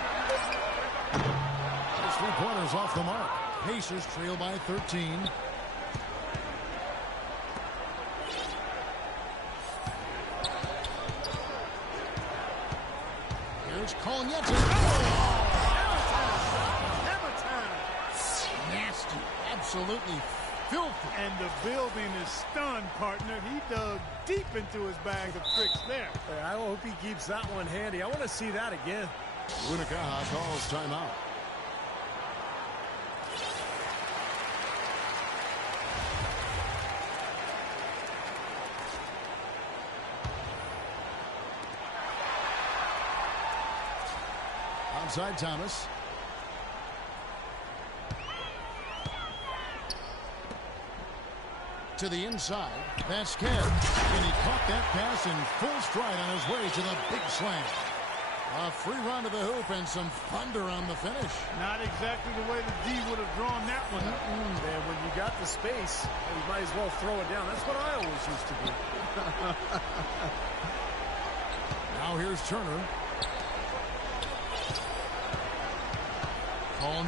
Those 3-pointers off the mark. Pacers trail by 13. Here's Kolnietz. Nasty. Absolutely filthy. And the building is stunned, partner. He dug deep into his bag of tricks there. I hope he keeps that one handy. I want to see that again. Unicaja calls timeout. Outside Thomas. To the inside. Vasquez. And he caught that pass in full stride on his way to the big slam. A free run to the hoop and some thunder on the finish. Not exactly the way the D would have drawn that one up. And when you got the space, you might as well throw it down. That's what I always used to do. Now here's Turner.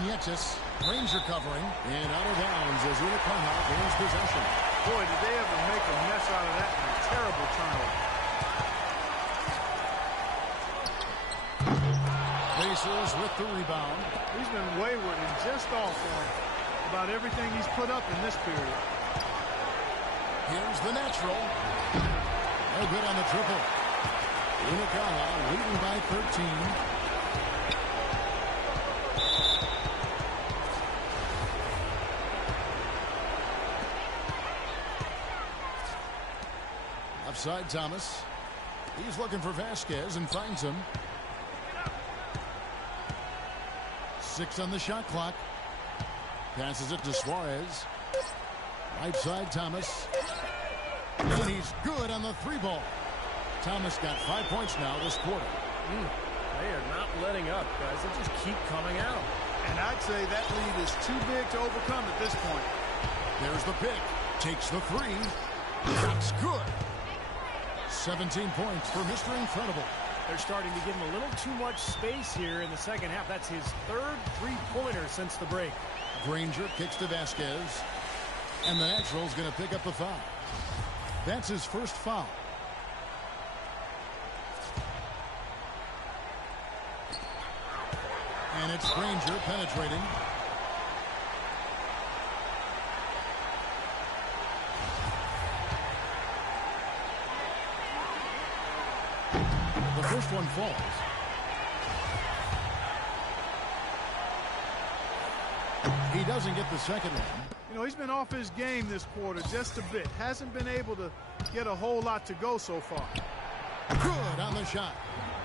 Nietzsche, Ranger covering, and out of bounds as Unicaja gains possession. Boy, did they ever make a mess out of that in a terrible turnover. Pacers with the rebound. He's been wayward and just off on about everything he's put up in this period. Here's the natural. No good on the triple. Unicaja leading by 13. Upside Thomas. He's looking for Vasquez and finds him. 6 on the shot clock. Passes it to Suarez. Right side Thomas. And he's good on the 3-ball. Thomas got 5 points now this quarter. They are not letting up, guys. They just keep coming out. And I'd say that lead is too big to overcome at this point. There's the pick. Takes the 3. That's good. 17 points for Mr. Incredible. They're starting to give him a little too much space here in the second half. That's his third three-pointer since the break. Granger kicks to Vasquez. And the natural's going to pick up the foul. That's his first foul. And it's Granger penetrating. The first one falls. He doesn't get the second one. You know, he's been off his game this quarter just a bit. Hasn't been able to get a whole lot to go so far. Good on the shot.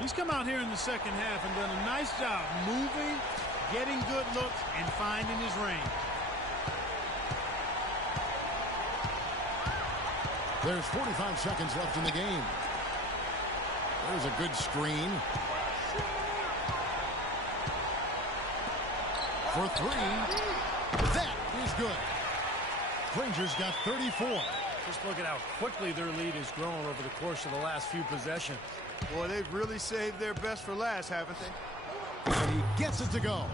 He's come out here in the second half and done a nice job moving, getting good looks, and finding his range. There's 45 seconds left in the game. There's a good screen. For 3. That is good. Granger's got 34. Just look at how quickly their lead has grown over the course of the last few possessions. Boy, they've really saved their best for last, haven't they? And he gets it to go.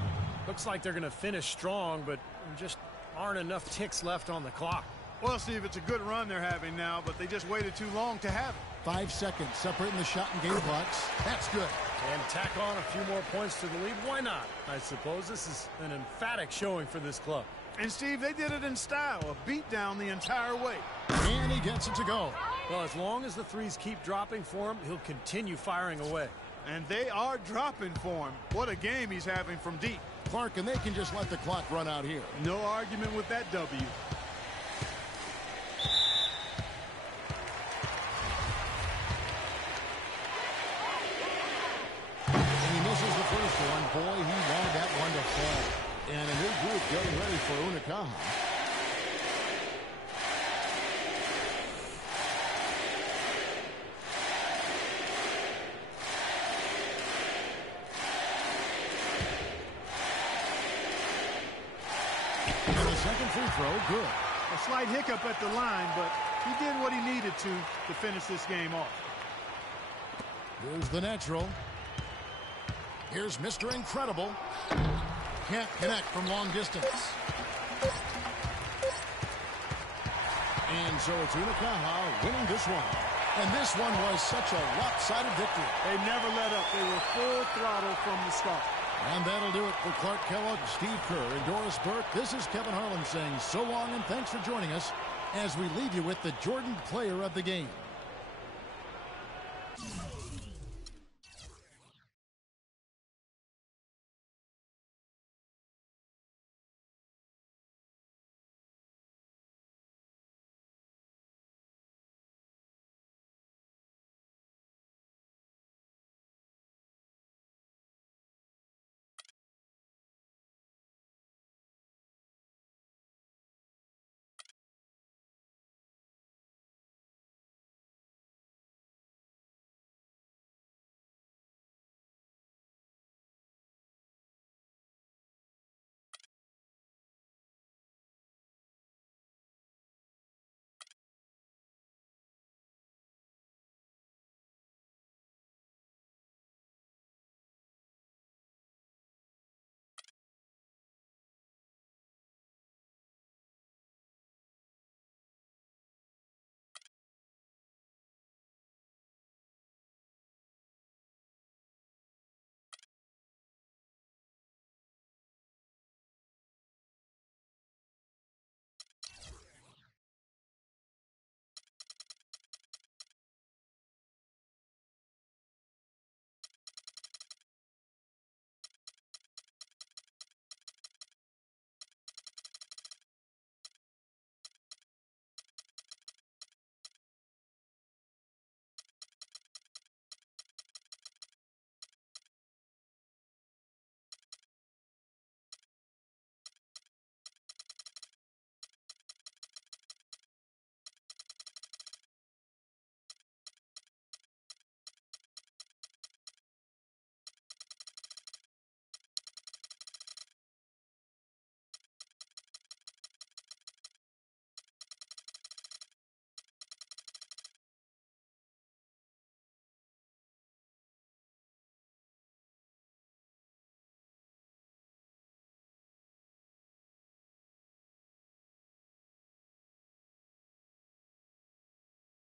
Looks like they're going to finish strong, but there just aren't enough ticks left on the clock. Well, Steve, it's a good run they're having now, but they just waited too long to have it. 5 seconds separating the shot and game clocks. That's good. And tack on a few more points to the lead. Why not? I suppose this is an emphatic showing for this club. And, Steve, they did it in style, a beatdown the entire way. And he gets it to go. Well, as long as the threes keep dropping for him, he'll continue firing away. And they are dropping for him. What a game he's having from deep. Clark, and they can just let the clock run out here. No argument with that W. And he misses the first one. Boy, he wanted that one to fall. And a new group getting ready for Unicaja. And the second free throw, good. A slight hiccup at the line, but he did what he needed to finish this game off. Here's the natural. Here's Mr. Incredible. Can't connect from long distance. And so it's Unicaja winning this one. And this one was such a lopsided victory. They never let up. They were full throttle from the start. And that'll do it for Clark Kellogg, Steve Kerr, and Doris Burke. This is Kevin Harlan saying so long and thanks for joining us as we leave you with the Jordan Player of the Game.